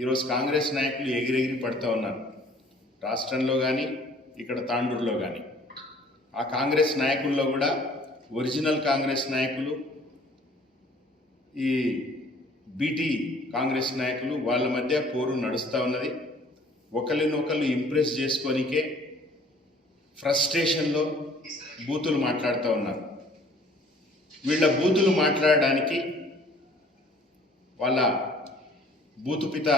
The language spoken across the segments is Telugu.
ఈరోజు కాంగ్రెస్ నాయకులు ఎగిరెగిరి పడుతూ ఉన్నారు. రాష్ట్రంలో కానీ ఇక్కడ తాండూరులో కానీ ఆ కాంగ్రెస్ నాయకుల్లో కూడా ఒరిజినల్ కాంగ్రెస్ నాయకులు, ఈ బీటీ కాంగ్రెస్ నాయకులు వాళ్ళ మధ్య పోరు నడుస్తూ ఉన్నది. ఒకరినొకరు ఇంప్రెస్ చేసుకోనికే ఫ్రస్ట్రేషన్లో బూతులు మాట్లాడుతూ ఉన్నారు. వీళ్ళ బూతులు మాట్లాడడానికి వాళ్ళ బూతుపిత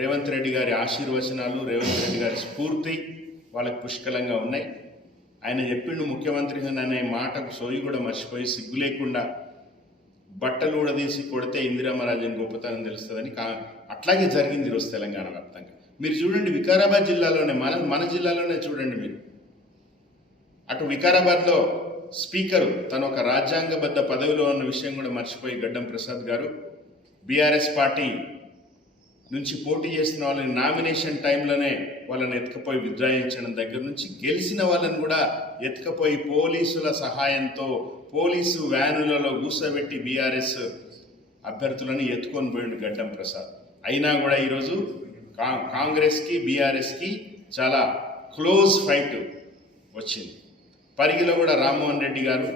రేవంత్ రెడ్డి గారి ఆశీర్వచనాలు, రేవంత్ రెడ్డి గారి స్ఫూర్తి వాళ్ళకి పుష్కలంగా ఉన్నాయి. ఆయన చెప్పిండు ముఖ్యమంత్రి అనే మాటకు సోయి కూడా మర్చిపోయి సిగ్గు లేకుండా బట్టలు ఊడదీసి కొడితే ఇందిరామరాజన్ గొప్పతనం తెలుస్తుందని అట్లాగే జరిగింది ఈరోజు తెలంగాణ వ్యాప్తంగా. మీరు చూడండి, వికారాబాద్ జిల్లాలోనే మన జిల్లాలోనే చూడండి మీరు. అటు వికారాబాద్లో స్పీకరు తను ఒక రాజ్యాంగబద్ధ పదవిలో ఉన్న విషయం కూడా మర్చిపోయి గడ్డం ప్రసాద్ గారు బీఆర్ఎస్ పార్టీ నుంచి పోటీ చేస్తున్న వాళ్ళని నామినేషన్ టైంలోనే వాళ్ళని ఎత్తుకపోయి విద్రాయించడం దగ్గర నుంచి గెలిచిన వాళ్ళని కూడా ఎత్తుకపోయి పోలీసుల సహాయంతో పోలీసు వ్యానులలో కూర్చోబెట్టి బీఆర్ఎస్ అభ్యర్థులను ఎత్తుకొని పోయిండు గడ్డం ప్రసాద్. అయినా కూడా ఈరోజు కాంగ్రెస్కి బీఆర్ఎస్కి చాలా క్లోజ్ ఫైట్ వచ్చింది. పరిగిలో కూడా రామ్మోహన్ రెడ్డి గారు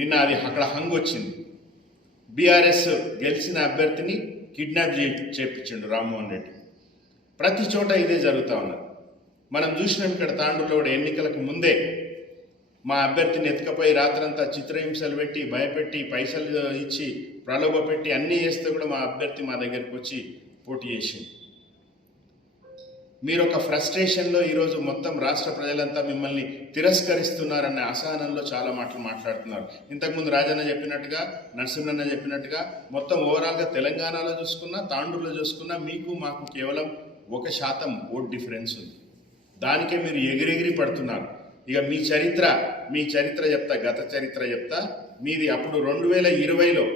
నిన్న అది అక్కడ హంగ్ వచ్చింది. బీఆర్ఎస్ గెలిచిన అభ్యర్థిని కిడ్నాప్ చేయించిండు రామ్మోహన్ రెడ్డి. ప్రతి చోట ఇదే జరుగుతూ ఉన్నది. మనం చూసినాం ఇక్కడ తాండూరులో కూడా ఎన్నికలకు ముందే మా అభ్యర్థిని ఎత్తుకపోయి రాత్రంతా చిత్రహింసలు పెట్టి భయపెట్టి పైసలు ఇచ్చి ప్రలోభ పెట్టి అన్నీ చేస్తే కూడా మా అభ్యర్థి మా దగ్గరికి వచ్చి పోటీ చేసింది. మీరు ఒక ఫ్రస్ట్రేషన్లో ఈరోజు మొత్తం రాష్ట్ర ప్రజలంతా మిమ్మల్ని తిరస్కరిస్తున్నారన్న అసహనంలో చాలా మాటలు మాట్లాడుతున్నారు. ఇంతకుముందు రాజన్న చెప్పినట్టుగా, నరసింహన్న చెప్పినట్టుగా మొత్తం ఓవరాల్గా తెలంగాణలో చూసుకున్నా తాండూరులో చూసుకున్నా మీకు మాకు కేవలం 1% ఓట్ డిఫరెన్స్ ఉంది. దానికే మీరు ఎగిరెగిరి పడుతున్నారు. ఇక మీ చరిత్ర చెప్తా, గత చరిత్ర చెప్తా. మీది అప్పుడు 2020లో